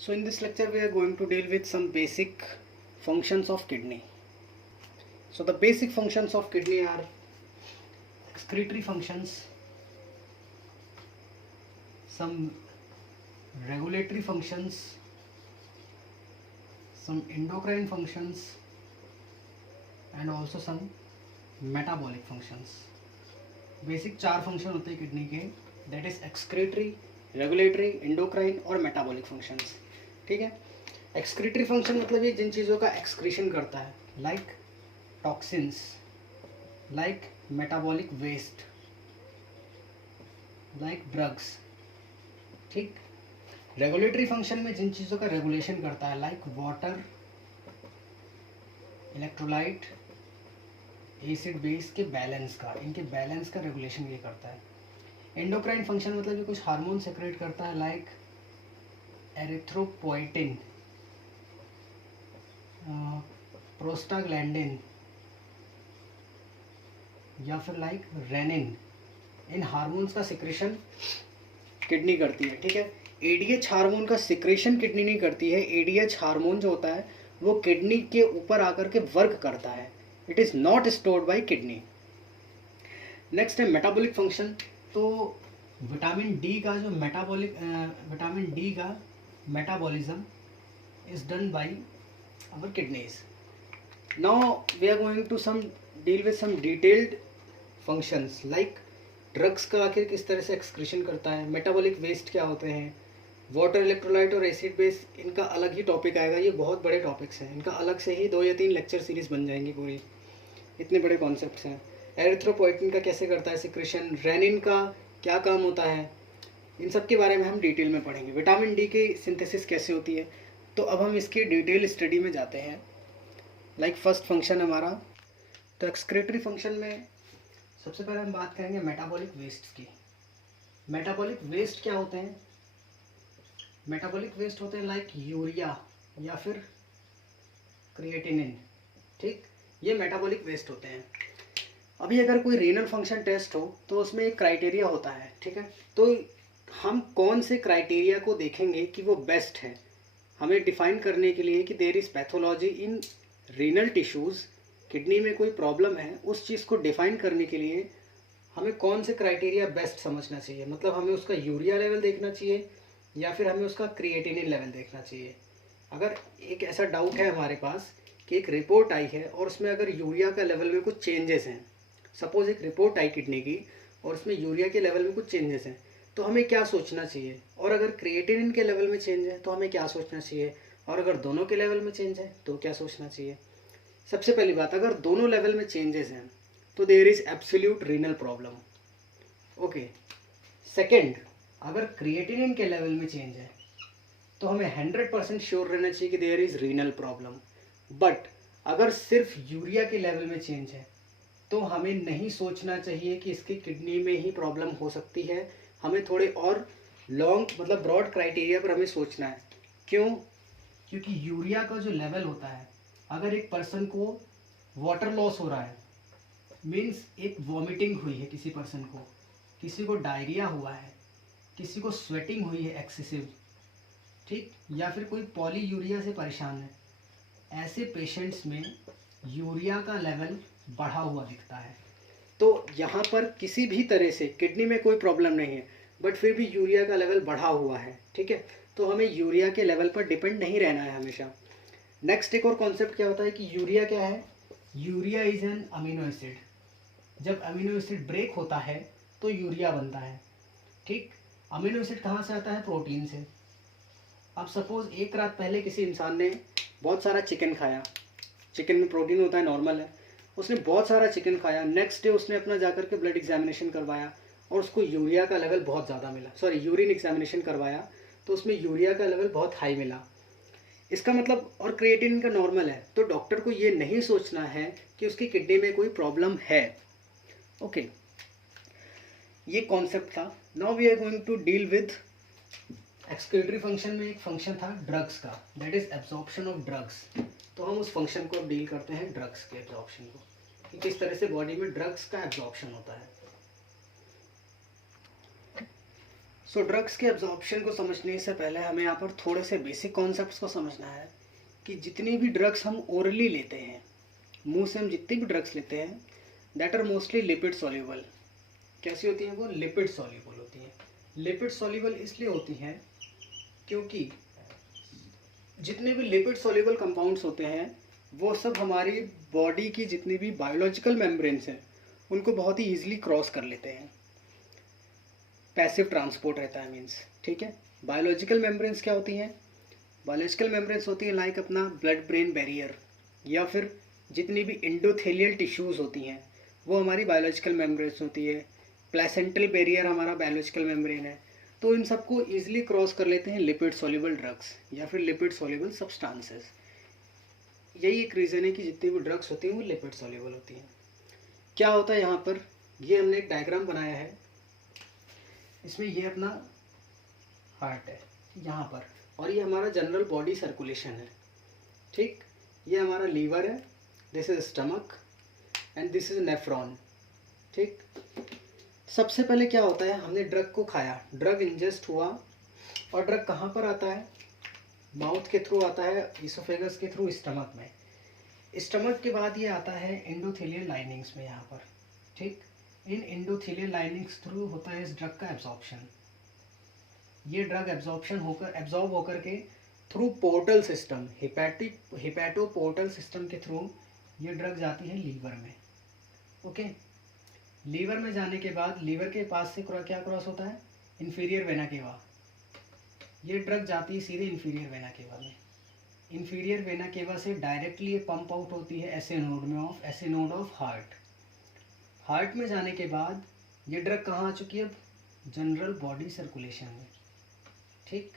So in this lecture we are going to deal with some basic functions of kidney. So the basic functions of kidney are excretory functions, some regulatory functions, some endocrine functions and also some metabolic functions. Basic चार function होते हैं kidney के, that is excretory, regulatory, endocrine और metabolic functions. ठीक है. Excretory function मतलब ये जिन चीज़ों का एक्सक्रीशन करता है, like toxins, like metabolic waste, like drugs. ठीक. रेगुलेटरी फंक्शन में जिन चीज़ों का रेगुलेशन करता है, like water, electrolyte, acid base के बैलेंस का, इनके बैलेंस का रेगुलेशन ये करता है. एंडोक्राइन फंक्शन मतलब ये कुछ हार्मोन सेक्रेट करता है, लाइक एरिथ्रोपोइटिन, प्रोस्टाग्लैंडिन या फिर लाइक रेनिन. इन हार्मोन्स का सिक्रेशन किडनी करती है. ठीक है. एडीएच हार्मोन का सिक्रेशन किडनी नहीं करती है. एडीएच हार्मोन जो होता है वो किडनी के ऊपर आकर के वर्क करता है. It is not stored by kidney. Next है मेटाबॉलिक फंक्शन. तो विटामिन डी का जो विटामिन डी का metabolism is done by our kidneys. Now we are going to deal with some detailed functions, like drugs का आखिर किस तरह से एक्सक्रीशन करता है, मेटाबॉलिक वेस्ट क्या होते हैं, वाटर, इलेक्ट्रोलाइट और एसिड बेस, इनका अलग ही टॉपिक आएगा. ये बहुत बड़े टॉपिक्स हैं, इनका अलग से ही 2 या 3 लेक्चर सीरीज बन जाएंगी पूरी, इतने बड़े कॉन्सेप्ट्स हैं. एरिथ्रोपोइटिन का कैसे करता है सिक्रेशन, रेनिन का क्या काम होता है, इन सब के बारे में हम डिटेल में पढ़ेंगे. विटामिन डी की सिंथेसिस कैसे होती है, तो अब हम इसकी डिटेल स्टडी में जाते हैं. लाइक फर्स्ट फंक्शन हमारा, तो एक्सक्रीटरी फंक्शन में सबसे पहले हम बात करेंगे मेटाबॉलिक वेस्ट की. मेटाबॉलिक वेस्ट क्या होते हैं? मेटाबॉलिक वेस्ट होते हैं लाइक यूरिया या फिर क्रिएटिनिन. ठीक. ये मेटाबॉलिक वेस्ट होते हैं. अभी अगर कोई रीनल फंक्शन टेस्ट हो तो उसमें एक क्राइटेरिया होता है. ठीक है. तो हम कौन से क्राइटेरिया को देखेंगे कि वो बेस्ट है, हमें डिफाइन करने के लिए कि there is pathology in renal tissues, kidney में कोई प्रॉब्लम है, उस चीज़ को डिफाइन करने के लिए हमें कौन से क्राइटेरिया बेस्ट समझना चाहिए. मतलब हमें उसका यूरिया लेवल देखना चाहिए या फिर हमें उसका क्रिएटिनिन लेवल देखना चाहिए. अगर एक ऐसा डाउट है हमारे पास कि एक रिपोर्ट आई है और उसमें अगर यूरिया का लेवल में कुछ चेंजेस हैं, सपोज एक रिपोर्ट आई किडनी की और उसमें यूरिया के लेवल में कुछ चेंजेस हैं, तो हमें क्या सोचना चाहिए. और अगर क्रिएटिनिन के लेवल में चेंज है तो हमें क्या सोचना चाहिए. और अगर दोनों के लेवल में चेंज है तो क्या सोचना चाहिए. सबसे पहली बात, अगर दोनों लेवल में चेंजेस हैं तो there is absolute renal problem. Okay. Second, अगर क्रिएटिनिन के लेवल में चेंज है तो हमें 100% श्योर रहना चाहिए कि there is renal problem. But अगर सिर्फ यूरिया के लेवल में चेंज है तो हमें नहीं सोचना चाहिए कि इसकी किडनी में ही प्रॉब्लम हो सकती है. हमें थोड़े और लॉन्ग मतलब ब्रॉड क्राइटेरिया पर हमें सोचना है. क्यों? क्योंकि यूरिया का जो लेवल होता है, अगर एक पर्सन को वाटर लॉस हो रहा है, मीन्स एक वॉमिटिंग हुई है किसी पर्सन को, किसी को डायरिया हुआ है, किसी को स्वेटिंग हुई है एक्सेसिव, ठीक, या फिर कोई पॉली यूरिया से परेशान है, ऐसे पेशेंट्स में यूरिया का लेवल बढ़ा हुआ दिखता है. तो यहाँ पर किसी भी तरह से किडनी में कोई प्रॉब्लम नहीं है बट फिर भी यूरिया का लेवल बढ़ा हुआ है. ठीक है. तो हमें यूरिया के लेवल पर डिपेंड नहीं रहना है हमेशा. नेक्स्ट एक और कॉन्सेप्ट क्या होता है कि यूरिया क्या है. Urea is an amino acid. जब अमीनो एसिड ब्रेक होता है तो यूरिया बनता है. ठीक. अमीनो एसिड कहाँ से आता है? प्रोटीन से. अब सपोज एक रात पहले किसी इंसान ने बहुत सारा चिकन खाया, चिकन में प्रोटीन होता है, नॉर्मल है, उसने बहुत सारा चिकन खाया. नेक्स्ट डे उसने अपना जाकर के ब्लड एग्जामिनेशन करवाया और उसको यूरिया का लेवल बहुत ज़्यादा मिला. सॉरी, यूरिन एग्जामिनेशन करवाया तो उसमें यूरिया का लेवल बहुत हाई मिला. इसका मतलब, और क्रिएटिनिन का नॉर्मल है, तो डॉक्टर को ये नहीं सोचना है कि उसकी किडनी में कोई प्रॉब्लम है. ओके. ये कॉन्सेप्ट था. Now we are going to deal with excretory function में एक फंक्शन था ड्रग्स का, that is absorption of drugs. तो हम उस फंक्शन को डील करते हैं, ड्रग्स के एब्जॉर्प्शन को, कि किस तरह से बॉडी में ड्रग्स का एब्जॉर्प्शन होता है. सो ड्रग्स के एब्जॉर्प्शन को समझने से पहले हमें यहाँ पर थोड़े से बेसिक कॉन्सेप्ट्स को समझना है कि जितनी भी ड्रग्स हम ओरली लेते हैं, मुंह से हम जितनी भी ड्रग्स लेते हैं, that are mostly lipid soluble. कैसी होती हैं वो? लिपिड सॉल्युबल होती हैं। लिपिड सॉल्युबल इसलिए होती हैं क्योंकि जितने भी लिपिड सॉल्युबल कंपाउंड्स होते हैं वो सब हमारी बॉडी की जितनी भी बायोलॉजिकल मेम्ब्रेन्स हैं उनको बहुत ही ईजिली क्रॉस कर लेते हैं। पैसिव ट्रांसपोर्ट रहता है मीन्स, ठीक है। बायोलॉजिकल मेम्ब्रेन्स क्या होती हैं? बायोलॉजिकल मेम्ब्रेन्स होती हैं लाइक अपना ब्लड ब्रेन बैरियर, या फिर जितनी भी एंडोथेलियल टिश्यूज़ होती हैं वो हमारी बायोलॉजिकल मेम्ब्रेन्स होती है। प्लेसेंटल बैरियर हमारा बायोलॉजिकल मेम्ब्रेन है। तो इन सबको ईजिली क्रॉस कर लेते हैं लिपिड सॉल्युबल ड्रग्स या फिर लिपिड सॉल्युबल सब्सटेंसेस। यही एक रीज़न है कि जितनी भी ड्रग्स होती हैं वो लिपिड सॉल्युबल होती हैं। क्या होता है यहाँ पर, ये हमने एक डायग्राम बनाया है। इसमें ये अपना हार्ट है यहाँ पर, और ये हमारा जनरल बॉडी सर्कुलेशन है, ठीक। ये हमारा लीवर है, this is stomach and this is nephron, ठीक। सबसे पहले क्या होता है, हमने ड्रग को खाया, ड्रग इंजेस्ट हुआ, और ड्रग कहाँ पर आता है? माउथ के थ्रू आता है, इसोफेगस के थ्रू स्टमक में। स्टमक के बाद ये आता है एंडोथेलियल लाइनिंग्स में यहाँ पर, ठीक। इन एंडोथेलियल लाइनिंग्स थ्रू होता है इस ड्रग का एब्जॉर्प्शन। ये ड्रग एब्जॉर्ब होकर के through portal system, hepato portal system के थ्रू ये ड्रग जाती है लीवर में, ओके। लीवर में जाने के बाद लीवर के पास से क्या क्रॉस होता है? Inferior vena cava. ये ड्रग जाती है सीधे इन्फीरियर वेना केवा में। इन्फीरियर वेना केवा से डायरेक्टली ये पंप आउट होती है ऐसे नोड ऑफ हार्ट। हार्ट में जाने के बाद ये ड्रग कहाँ आ चुकी है? जनरल बॉडी सर्कुलेशन में, ठीक।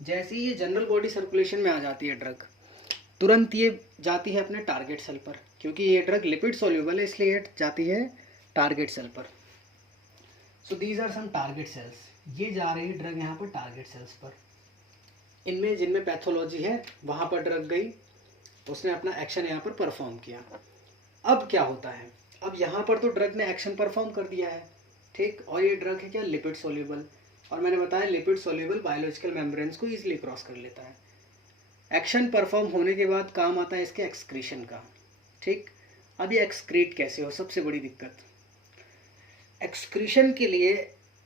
जैसे ही ये जनरल बॉडी सर्कुलेशन में आ जाती है ड्रग, तुरंत ये जाती है अपने टारगेट सेल पर, क्योंकि ये ड्रग लिपिड सॉल्युबल है इसलिए ये जाती है टारगेट सेल पर। So these are some target cells. ये जा रही है ड्रग यहाँ पर टारगेट सेल्स पर। इनमें जिनमें पैथोलॉजी है वहाँ पर ड्रग गई, उसने अपना एक्शन यहाँ पर परफॉर्म किया। अब क्या होता है, अब यहाँ पर तो ड्रग ने एक्शन परफॉर्म कर दिया है, ठीक। और ये ड्रग है क्या? Lipid soluble. और मैंने बताया लिपिड सॉल्युबल बायोलॉजिकल मेम्ब्रेन्स को ईजिली क्रॉस कर लेता है। एक्शन परफॉर्म होने के बाद काम आता है इसके एक्सक्रीशन का, ठीक। अब ये एक्सक्रीट कैसे हो? सबसे बड़ी दिक्कत एक्सक्रीशन के लिए।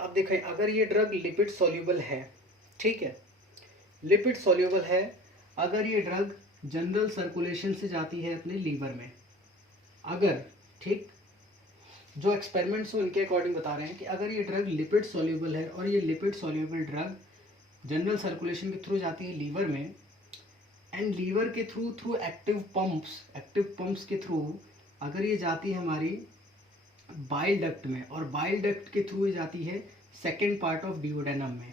अब देखें, अगर ये ड्रग लिपिड सॉल्युबल है, ठीक है, लिपिड सॉल्युबल है, अगर ये ड्रग जनरल सर्कुलेशन से जाती है अपने लीवर में, अगर, ठीक, जो एक्सपेरिमेंट्स उनके अकॉर्डिंग बता रहे हैं कि अगर ये ड्रग लिपिड सॉल्युबल है और ये lipid soluble drug general circulation के थ्रू जाती है लीवर में, एंड लीवर के थ्रू एक्टिव पंप्स के थ्रू अगर ये जाती है हमारी बाइल डक्ट में, और बाइल डक्ट के थ्रू ये जाती है सेकेंड पार्ट ऑफ डिओडेनम में,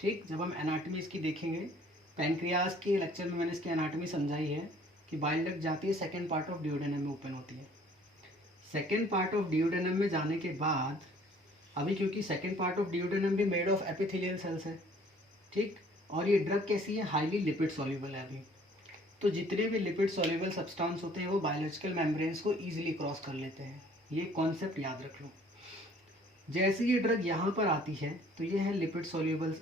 ठीक। जब हम एनाटॉमी इसकी देखेंगे, पैनक्रियाज के लेक्चर में मैंने इसकी एनाटॉमी समझाई है कि बाइल डक्ट जाती है सेकेंड पार्ट ऑफ डिओडेनम में, ओपन होती है। सेकेंड पार्ट ऑफ डिओडेनम में जाने के बाद, अभी क्योंकि सेकेंड पार्ट ऑफ डिओडेनम भी मेड ऑफ एपिथेलियल सेल्स है, ठीक। और ये ड्रग कैसी है? हाईली लिपिड सॉल्युबल है अभी। तो जितने भी लिपिड सॉल्युबल सब्सटेंस होते हैं वो बायोलॉजिकल मेम्ब्रेन्स को ईजिली क्रॉस कर लेते हैं। ये कॉन्सेप्ट याद रख लो। जैसे ये ड्रग यहाँ पर आती है तो ये है लिपिड सॉल्युबल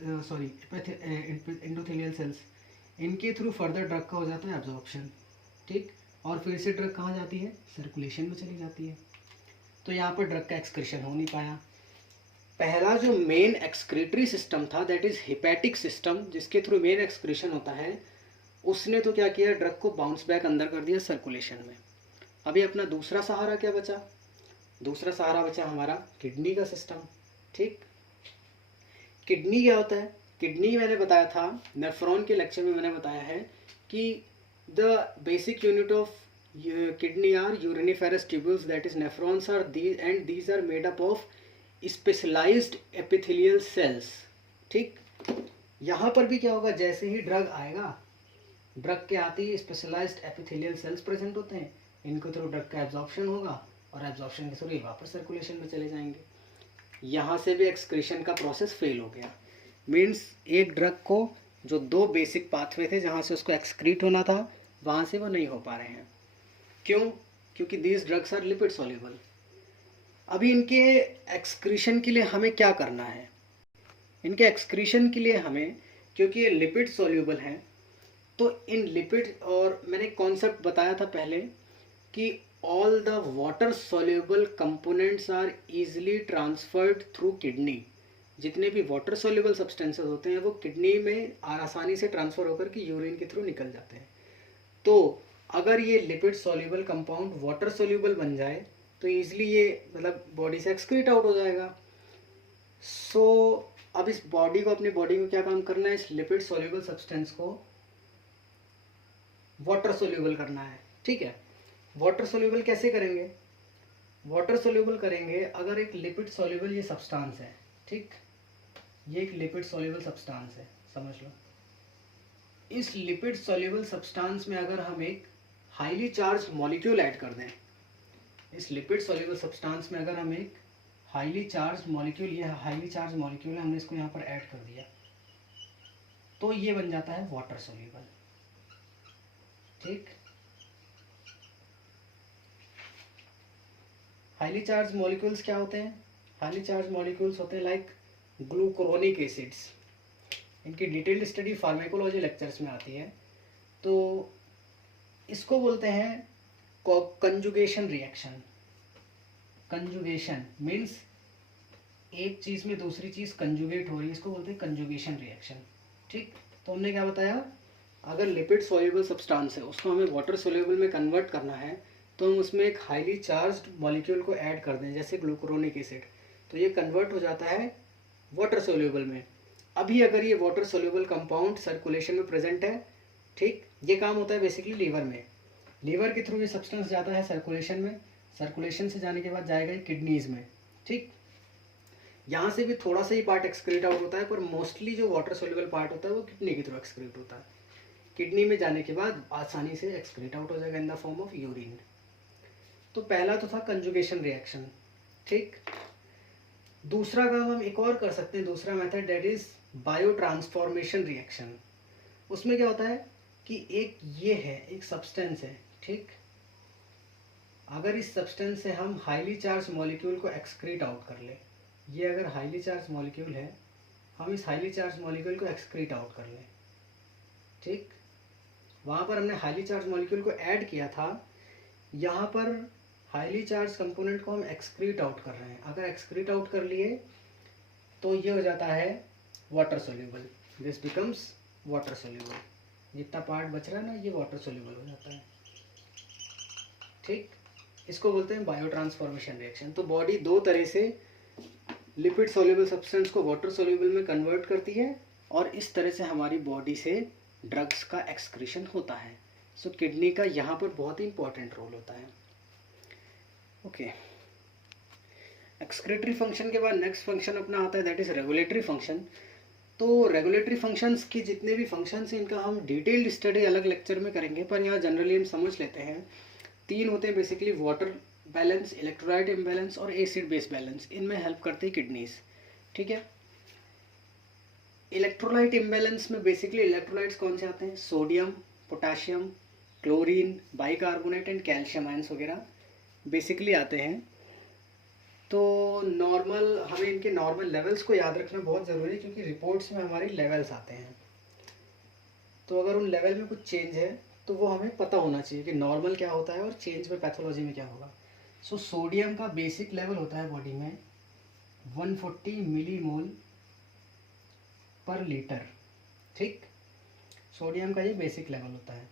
एंडोथेलियल सेल्स, इनके थ्रू फर्दर ड्रग का हो जाता है एब्जॉर्प्शन, ठीक। और फिर से ड्रग कहाँ जाती है? सर्कुलेशन में चली जाती है। तो यहाँ पर ड्रग का एक्सक्रीशन हो नहीं पाया। पहला जो मेन एक्सक्रीटरी सिस्टम था, दैट इज हिपैटिक सिस्टम, जिसके थ्रू मेन एक्सक्रीशन होता है, उसने तो क्या किया, ड्रग को बाउंस बैक अंदर कर दिया सर्कुलेशन में। अभी अपना दूसरा सहारा क्या बचा? दूसरा सहारा बचा हमारा किडनी का सिस्टम, ठीक। किडनी क्या होता है? किडनी मैंने बताया था, नेफ्रॉन के लेक्चर में मैंने बताया है कि the basic unit of kidney are uriniferous tubules, that is nephrons are these, and these are made up of specialized epithelial cells, ठीक। यहाँ पर भी क्या होगा, जैसे ही ड्रग आएगा, ड्रग के आते ही स्पेशलाइज्ड एपिथेलियल सेल्स प्रेजेंट होते हैं, इनके थ्रू ड्रग का एब्जॉर्प्शन होगा, और एब्जॉर्प्शन के थ्रू ये वापस सर्कुलेशन में चले जाएंगे। यहाँ से भी एक्सक्रीशन का प्रोसेस फेल हो गया। मीन्स एक ड्रग को जो दो बेसिक पाथवे थे जहाँ से उसको एक्सक्रीट होना था, वहाँ से वो नहीं हो पा रहे हैं। क्यों? क्योंकि these drugs are lipid soluble. अभी इनके एक्सक्रीशन के लिए हमें क्या करना है? इनके एक्सक्रीशन के लिए हमें, क्योंकि ये लिपिड सॉल्यूबल हैं, तो इन लिपिड, और मैंने कॉन्सेप्ट बताया था पहले कि all the water soluble components are easily transferred through kidney. जितने भी वाटर सॉल्यूबल सब्सटेंसेस होते हैं वो किडनी में आसानी से ट्रांसफ़र होकर के यूरिन के थ्रू निकल जाते हैं। तो अगर ये lipid soluble compound water soluble बन जाए तो ईजिली ये मतलब बॉडी से एक्सक्रीट आउट हो जाएगा। सो अब इस बॉडी को, अपनी बॉडी को क्या काम करना है, इस लिपिड सॉल्यूबल सब्सटेंस को वाटर सॉल्यूबल करना है। ठीक है, वाटर सॉल्यूबल कैसे करेंगे? वाटर सॉल्यूबल करेंगे अगर एक लिपिड सॉल्यूबल ये सब्सटेंस है, ठीक, ये एक लिपिड सॉल्यूबल सब्सटेंस है, समझ लो। इस लिपिड सॉल्यूबल सब्सटेंस में अगर हम एक हाईली चार्ज मॉलिक्यूल ऐड कर दें, इस लिपिड सॉल्यूबल सब्सटेंस में अगर हम एक हाईली चार्ज मॉलिक्यूल, ये हाईली चार्ज मॉलिक्यूल है, हमने इसको यहाँ पर ऐड कर दिया, तो ये बन जाता है वाटर सॉल्यूबल। ठीक, हाईली चार्ज मॉलिक्यूल्स क्या होते हैं? हाईली चार्ज मॉलिक्यूल्स होते हैं लाइक ग्लूकुरोनिक एसिड्स। इनकी डिटेल्ड स्टडी फार्मेकोलॉजी लेक्चर्स में आती है। तो इसको बोलते हैं कंजुगेशन रिएक्शन। कंजुगेशन मीन्स एक चीज़ में दूसरी चीज़ कंजुगेट हो रही है, इसको बोलते हैं कंजुगेशन रिएक्शन। ठीक, तो हमने क्या बताया, अगर लिपिड सॉल्यूबल सब्सटेंस है उसको हमें वाटर सॉल्यूबल में कन्वर्ट करना है तो हम उसमें एक हाईली चार्ज्ड मॉलिक्यूल को ऐड कर दें, जैसे ग्लूकुरोनिक एसिड, तो ये कन्वर्ट हो जाता है वाटर सॉल्यूबल में। अभी अगर ये वाटर सॉल्यूबल कंपाउंड सर्कुलेशन में प्रेजेंट है, ठीक, ये काम होता है बेसिकली लीवर में। लीवर के थ्रू ये सब्सटेंस जाता है सर्कुलेशन में, सर्कुलेशन से जाने के बाद जाएगा किडनीज में। ठीक, यहाँ से भी थोड़ा सा ही पार्ट एक्सक्रीट आउट होता है, पर मोस्टली जो वाटर सॉल्यूबल पार्ट होता है वो किडनी के थ्रू एक्सक्रीट होता है। किडनी में जाने के बाद आसानी से एक्सक्रीट आउट हो जाएगा in the form of urine. तो पहला तो था कंजुगेशन रिएक्शन। ठीक, दूसरा काम हम एक और कर सकते हैं, दूसरा method, that is bio transformation reaction. उसमें क्या होता है कि एक ये है, एक सब्सटेंस है, ठीक, अगर इस सब्सटेंस से हम हाईली चार्ज मॉलिक्यूल को एक्सक्रीट आउट कर ले, ये अगर हाईली चार्ज मॉलिक्यूल है, हम इस हाईली चार्ज मॉलिक्यूल को एक्सक्रीट आउट कर लें, ठीक, वहाँ पर हमने हाईली चार्ज मॉलिक्यूल को ऐड किया था, यहाँ पर हाईली चार्ज कंपोनेंट को हम एक्सक्रीट आउट कर रहे हैं। अगर एक्सक्रीट आउट कर लिए तो ये हो जाता है water soluble, this becomes water soluble. जितना पार्ट बच रहा है ना, ये वाटर सॉल्यूबल हो जाता है। ठीक, इसको बोलते हैं बायो ट्रांसफॉर्मेशन रिएक्शन। तो बॉडी दो तरह से लिपिड सॉल्यूबल सब्सटेंस को वाटर सॉल्यूबल में कन्वर्ट करती है, और इस तरह से हमारी बॉडी से ड्रग्स का एक्सक्रीशन होता है। सो किडनी का यहाँ पर बहुत ही इंपॉर्टेंट रोल होता है। ओके, एक्सक्रीटरी फंक्शन के बाद नेक्स्ट फंक्शन अपना आता है, दैट इज रेगुलेटरी फंक्शन। तो रेगुलेटरी फंक्शंस की जितने भी फंक्शंस हैं, इनका हम डिटेल्ड स्टडी अलग लेक्चर में करेंगे, पर यहाँ जनरली हम समझ लेते हैं। तीन होते हैं basically, water balance, electrolyte imbalance और एसिड बेस बैलेंस। इनमें हेल्प करती है किडनीज। ठीक है, इलेक्ट्रोलाइट इम्बैलेंस में बेसिकली इलेक्ट्रोलाइट्स कौन से आते हैं? Sodium, potassium, chlorine, bicarbonate and calcium ions वगैरह बेसिकली आते हैं। तो नॉर्मल, हमें इनके नॉर्मल लेवल्स को याद रखना बहुत ज़रूरी है, क्योंकि रिपोर्ट्स में हमारे लेवल्स आते हैं। तो अगर उन लेवल में कुछ चेंज है तो वो हमें पता होना चाहिए कि नॉर्मल क्या होता है और चेंज में पैथोलॉजी में क्या होगा। सो सोडियम का बेसिक लेवल होता है बॉडी में 140 मिलीमोल पर लीटर। ठीक, सोडियम का ये बेसिक लेवल होता है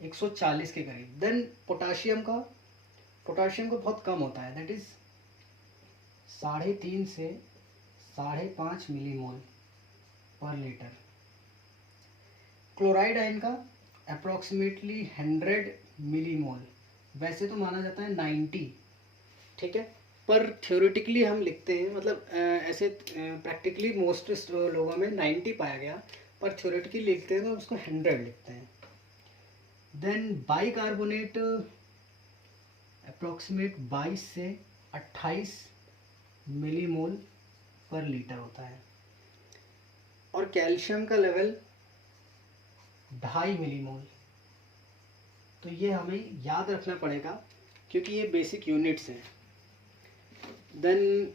140 के करीब। देन पोटाशियम का बहुत कम होता है, दैट इज 3.5 से 5.5 मिलीमोल पर लीटर। क्लोराइड आयन का अप्रॉक्सीमेटली 100 मिलीमोल, वैसे तो माना जाता है 90, ठीक है, पर थ्योरेटिकली हम लिखते हैं, मतलब ऐसे प्रैक्टिकली मोस्ट लोगों में 90 पाया गया, पर थ्योरेटिकली लिखते हैं तो उसको 100 लिखते हैं। देन बाइकार्बोनेट अप्रॉक्सीमेट 22 से 28 मिलीमोल पर लीटर होता है, और कैल्शियम का लेवल 2.5 मिलीमोल। तो ये हमें याद रखना पड़ेगा क्योंकि ये बेसिक यूनिट्स हैं। देन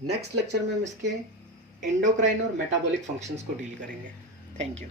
नेक्स्ट लेक्चर में हम इसके एंडोक्राइन और मेटाबॉलिक फंक्शंस को डील करेंगे। Thank you.